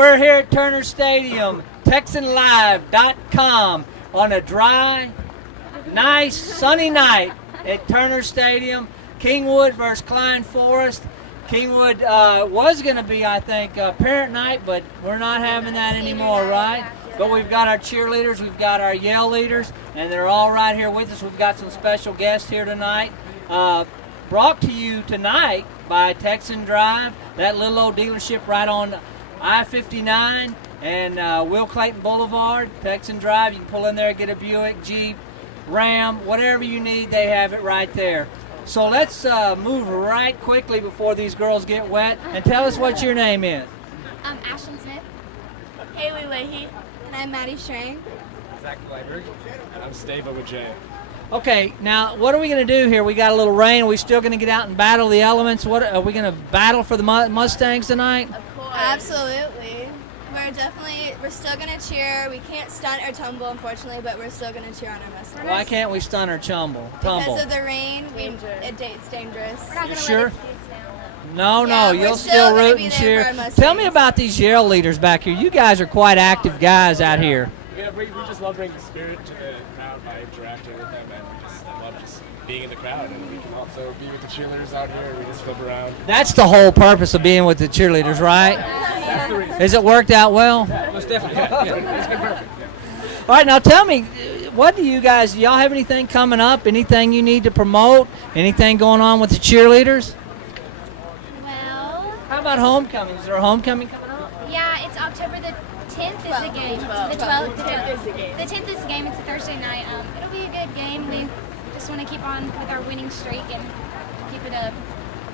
we're here at Turner Stadium, TexanLive.com, on a dry, nice, sunny night at Turner Stadium. Kingwood versus Klein Forest. Kingwood was going to be, I think, parent night, but we're not having that anymore, right? But we've got our cheerleaders, we've got our yell leaders, and they're all right here with us. We've got some special guests here tonight. Brought to you tonight by Texan Drive, that little old dealership right on I-59 and Will Clayton Boulevard. Texan Drive, you can pull in there, get a Buick, Jeep, Ram, whatever you need, they have it right there. So let's move right quickly before these girls get wet, and tell us what your name is. I'm Ashlyn Smith. Haley Leahy. And I'm Maddie Strang. Zach Gleiberg. And I'm Stava with Jay. Okay, now what are we going to do here? We got a little rain. Are we still going to get out and battle the elements? What are we going to battle for the Mustangs tonight? Of course. Absolutely. We're still going to cheer. We can't stunt or tumble, unfortunately, but we're still going to cheer on our Mustangs. Why can't we stunt or tumble? Because of the rain, it's dangerous. We're not going to Sure. let it freeze No, now. Yeah, you'll we're still gonna root be and there cheer. for our Mustangs. Tell me about these yell leaders back here. You guys are quite active guys out here. Yeah, we just love bringing the spirit to the crowd by interacting with them, and I love just being in the crowd. And we can also be with the cheerleaders out here. We just flip around. That's the whole purpose of being with the cheerleaders, right? That's the reason. Has it worked out well? Most definitely. Yeah, it's been perfect. All right, now tell me, what do you guys, y'all have anything coming up? Anything you need to promote? Anything going on with the cheerleaders? Well, How about homecoming? Is there a homecoming coming up? yeah, it's October the 10th is the game. The 12th. The 10th is the game. The 10th is the game. It's a Thursday night. It'll be a good game. We just want to keep on with our winning streak and keep it up.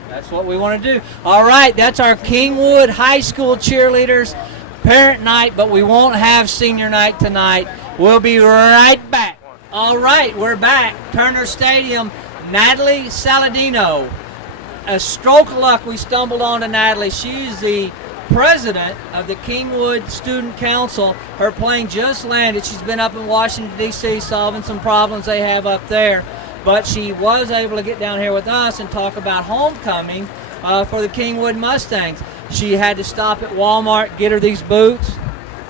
That's what we want to do. All right, that's our Kingwood High School cheerleaders parent night, but we won't have senior night tonight. We'll be right back. All right, we're back. Turner Stadium, Natalie Saladino. A stroke of luck, we stumbled onto Natalie. She's the president of the Kingwood Student Council. Her plane just landed. She's been up in Washington, D.C. solving some problems they have up there. But she was able to get down here with us and talk about homecoming for the Kingwood Mustangs. She had to stop at Walmart, get her these boots.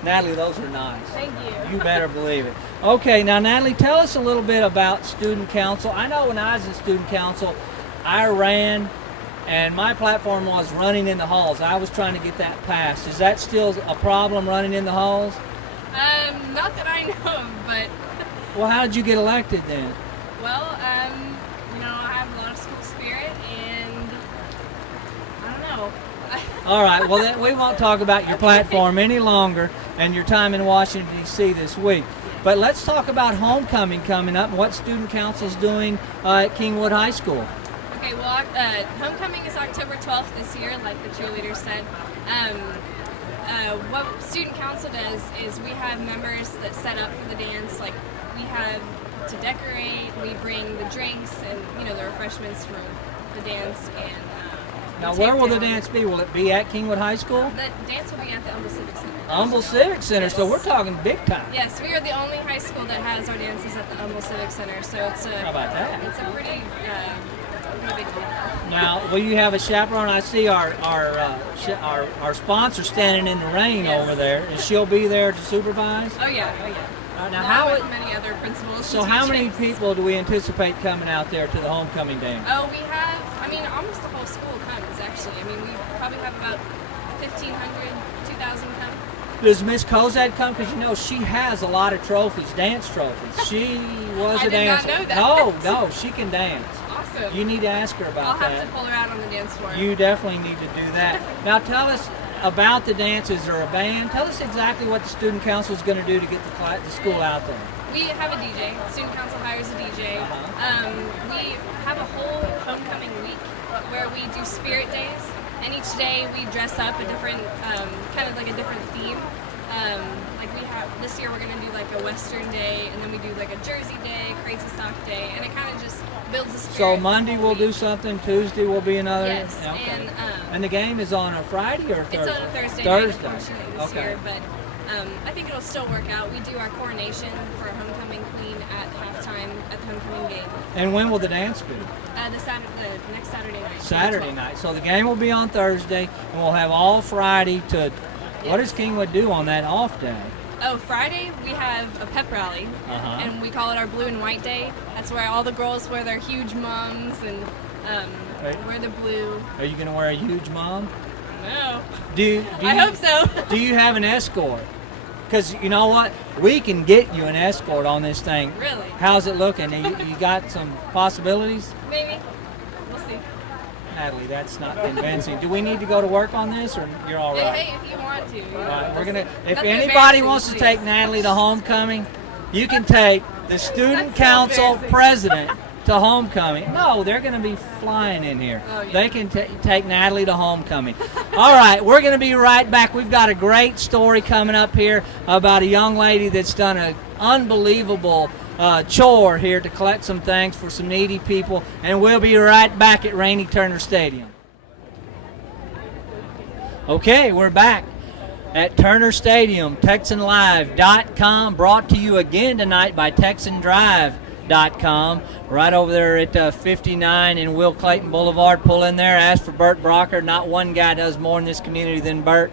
Natalie, those are nice. Thank you. You better believe it. Okay, now Natalie, tell us a little bit about Student Council. I know when I was in Student Council, I ran, and my platform was running in the halls. I was trying to get that passed. Is that still a problem, running in the halls? Not that I know of, but, Well, how did you get elected then? well, I have a lot of school spirit, and I don't know. All right, well, then we won't talk about your platform any longer and your time in Washington, D.C. this week. But let's talk about homecoming coming up and what Student Council's doing at Kingwood High School. Okay, well, homecoming is October 12th this year, like the cheerleaders said. What student council does is we have members that set up for the dance. Like, we have to decorate, we bring the drinks and, the refreshments for the dance. And Now, we where take will the down- dance be? Will it be at Kingwood High School? The dance will be at the Humble Civic Center. Humble Civic Center, so we're talking big time. Yes, we are the only high school that has our dances at the Humble Civic Center, so it's How about that? It's a pretty big deal. Now, will you have a chaperone? I see our sponsor standing in the rain Yes. over there, and she'll be there to supervise. Oh yeah. Now, Along with many other principals. So and how many teachers. people do we anticipate coming out there to the homecoming dance? Oh, we have. Almost the whole school comes actually. We probably have about 1,500, 2,000 come. Does Miss Kozad come? Because she has a lot of trophies, dance trophies. She was I a did not dancer. know that. No, she can dance. Awesome. You need to ask her I'll about have that. to pull her out on the dance floor. You definitely need to do that. Now tell us about the dances or a band. Tell us exactly what the student council is going to do to get the school out there. We have a DJ. Student council hires a DJ. We have a whole homecoming week where we do spirit days, and each day we dress up a different, kind of like a different theme. Like we have this year, we're gonna do like a Western day, and then we do like a Jersey day, Crazy Sock day, and it kind of just builds the spirit. So Monday we'll do something. Tuesday will be another. Yes, Okay. and And the game is on a Friday or Thursday? it's on a Thursday. Thursday. Night, unfortunately, this Okay. year, but I think it'll still work out. We do our coronation for homecoming queen at halftime at the homecoming game. And when will the dance be? The next Saturday night. Saturday night. So the game will be on Thursday, and we'll have all Friday to What does Kingwood do on that off day? Oh, Friday we have a pep rally, and we call it our blue and white day. That's where all the girls wear their huge mums and wear the blue. Are you going to wear a huge mom? No. I hope so. Do you have an escort? Because you know what? We can get you an escort on this thing. Really? How's it looking? You got some possibilities? Maybe. We'll see. Natalie, that's not convincing. Do we need to go to work on this, or you're all right? Hey, if you want to. All right, we're gonna. If Nothing anybody embarrassing, wants to please. take Natalie to homecoming, you can take the student council president to homecoming. No, they're going to be flying in here. Oh, yeah. They can take Natalie to homecoming. All right, we're going to be right back. We've got a great story coming up here about a young lady that's done an unbelievable chore here to collect some things for some needy people, and we'll be right back at Rainey Turner Stadium. Okay, we're back at Turner Stadium, TexanLive.com, brought to you again tonight by TexanDrive.com. Right over there at 59 and Will Clayton Boulevard. Pull in there, ask for Bert Brocker. Not one guy does more in this community than Bert.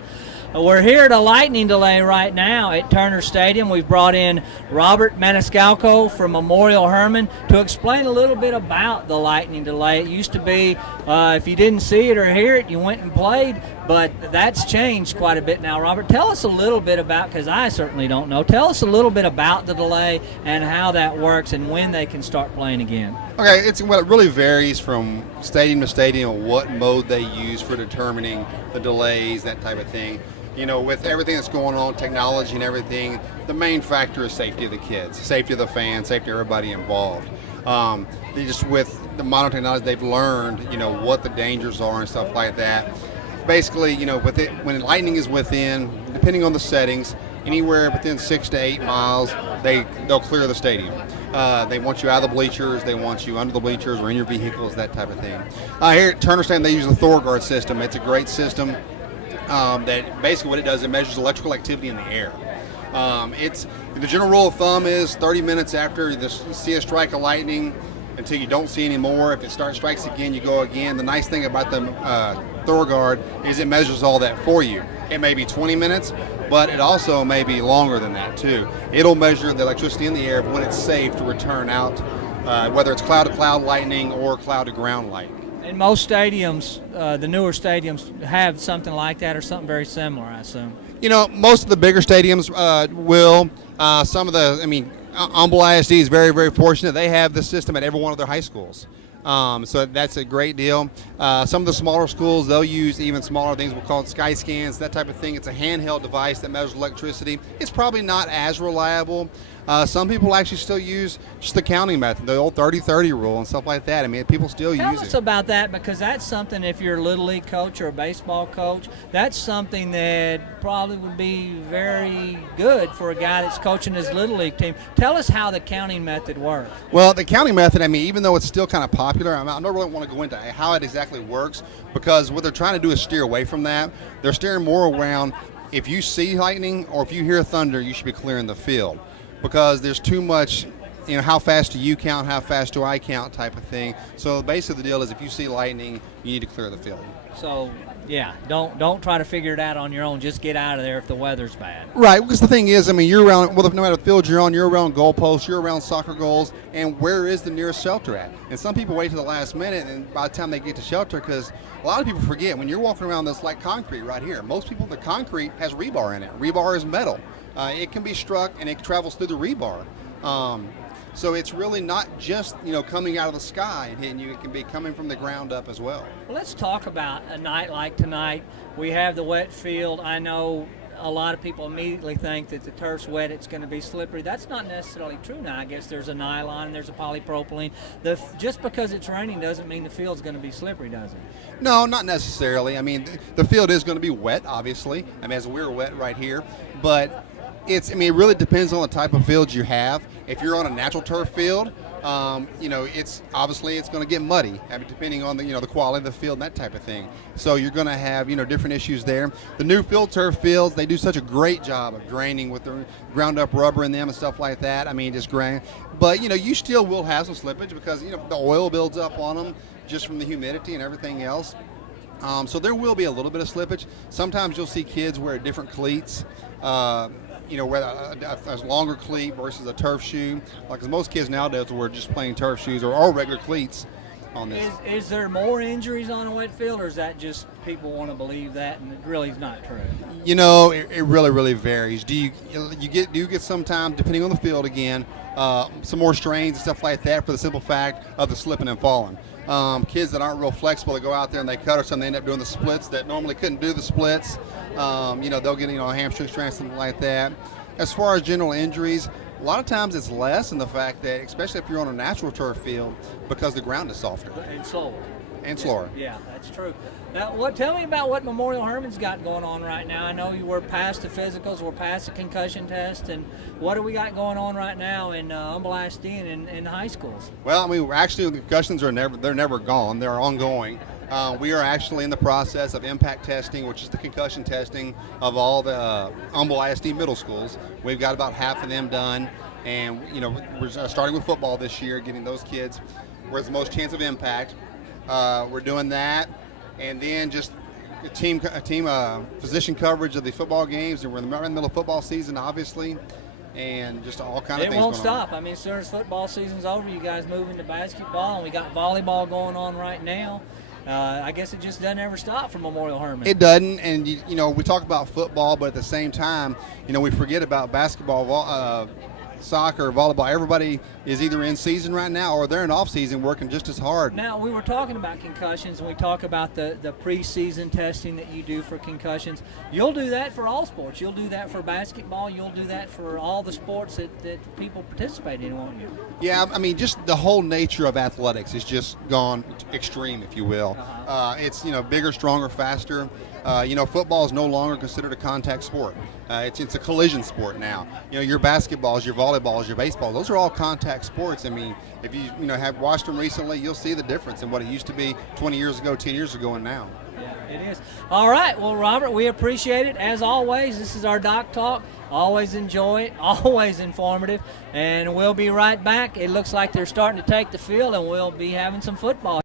We're here at a lightning delay right now at Turner Stadium. We've brought in Robert Maniscalco from Memorial Hermann to explain a little bit about the lightning delay. It used to be, if you didn't see it or hear it, you went and played, but that's changed quite a bit now. Robert, tell us a little bit about, because I certainly don't know, tell us a little bit about the delay and how that works and when they can start playing again. Okay, it really varies from stadium to stadium what mode they use for determining the delays, that type of thing. You know, with everything that's going on, technology and everything, the main factor is safety of the kids, safety of the fans, safety of everybody involved. They just, with the modern technology, they've learned, you know, what the dangers are and stuff like that. Basically, you know, when lightning is within, depending on the settings, anywhere within 6 to 8 miles, they'll clear the stadium. They want you out of the bleachers, they want you under the bleachers or in your vehicles, that type of thing. Here at Turner Stadium, they use the ThorGuard system. It's a great system. That basically what it does, it measures electrical activity in the air. The general rule of thumb is 30 minutes after you see a strike of lightning until you don't see any more. If it strikes again, you go again. The nice thing about the ThorGuard is it measures all that for you. It may be 20 minutes, but it also may be longer than that too. It'll measure the electricity in the air when it's safe to return out, whether it's cloud-to-cloud lightning or cloud-to-ground lightning. And most stadiums, the newer stadiums, have something like that or something very similar, I assume. You know, most of the bigger stadiums will. Some of the, Humble ISD is very, very fortunate. They have this system at every one of their high schools. So that's a great deal. Some of the smaller schools, they'll use even smaller things. We'll call it sky scans, that type of thing. It's a handheld device that measures electricity. It's probably not as reliable. Some people actually still use just the counting method, the old 30-30 rule and stuff like that. People still use it. Tell us about that, because that's something, if you're a Little League coach or a baseball coach, that's something that probably would be very good for a guy that's coaching his Little League team. Tell us how the counting method works. Well, the counting method, even though it's still kind of popular, I don't really want to go into how it exactly works, because what they're trying to do is steer away from that. They're steering more around, if you see lightning or if you hear thunder, you should be clearing the field. Because there's too much, how fast do you count, how fast do I count type of thing. So basically the deal is if you see lightning, you need to clear the field. So, yeah, don't try to figure it out on your own. Just get out of there if the weather's bad. Right, because the thing is, you're around, no matter the field you're on, you're around goalposts, you're around soccer goals, and where is the nearest shelter at? And some people wait to the last minute, and by the time they get to shelter, because a lot of people forget, when you're walking around this like concrete right here, most people, the concrete has rebar in it. Rebar is metal. It can be struck and it travels through the rebar. So it's really not just, coming out of the sky and hitting you. It can be coming from the ground up as well. Well, let's talk about a night like tonight. We have the wet field. I know a lot of people immediately think that the turf's wet, it's going to be slippery. That's not necessarily true now. I guess there's a nylon, there's a polypropylene. Just because it's raining doesn't mean the field's going to be slippery, does it? No, not necessarily. The field is going to be wet, obviously, as we're wet right here. But it really depends on the type of field you have. If you're on a natural turf field, it's going to get muddy, depending on the quality of the field and that type of thing. So you're going to have different issues there. The new field turf fields, they do such a great job of draining with the ground up rubber in them and stuff like that. Just grain. But you still will have some slippage because the oil builds up on them just from the humidity and everything else. So there will be a little bit of slippage. Sometimes you'll see kids wear different cleats. Wear a longer cleat versus a turf shoe. Like most kids nowadays wear just plain turf shoes or regular cleats on this. Is there more injuries on a wet field, or is that just people want to believe that and it really is not true? It really varies. Do you get sometimes, depending on the field again, some more strains and stuff like that for the simple fact of the slipping and falling. Kids that aren't real flexible, they go out there and they cut or something, they end up doing the splits that normally couldn't do the splits. They'll get a hamstring strain, something like that. As far as general injuries, a lot of times it's less in the fact that, especially if you're on a natural turf field, because the ground is softer. And slower. Yeah, that's true. Now, tell me about what Memorial Hermann's got going on right now. I know you were past the physicals, we're past the concussion test, and what do we got going on right now in Humble ISD and in high schools? Well, the concussions are never gone. They're ongoing. We are actually in the process of impact testing, which is the concussion testing of all the Humble ISD middle schools. We've got about half of them done, and we're starting with football this year, getting those kids where there's the most chance of impact. We're doing that, and then just a team physician coverage of the football games, and we're in the middle of football season, obviously, and just all kind of things. It won't going stop. on. I mean, as soon as football season's over, you guys move into basketball, and we got volleyball going on right now. I guess it just doesn't ever stop for Memorial Hermann. It doesn't, and we talk about football, but at the same time, we forget about basketball, soccer, volleyball. Everybody is either in season right now or they're in off season working just as hard. Now, we were talking about concussions, and we talk about the preseason testing that you do for concussions. You'll do that for all sports. You'll do that for basketball. You'll do that for all the sports that people participate in, won't you? Yeah, I mean, just the whole nature of athletics is just gone extreme, if you will. It's bigger, stronger, faster. Football is no longer considered a contact sport. It's a collision sport now. Your basketballs, your volleyballs, your baseballs, those are all contact sports. I mean, if you have watched them recently, you'll see the difference in what it used to be 20 years ago, 10 years ago, and now. Yeah, it is. All right. Well, Robert, we appreciate it. As always, this is our Doc Talk. Always enjoy it. Always informative. And we'll be right back. It looks like they're starting to take the field, and we'll be having some football.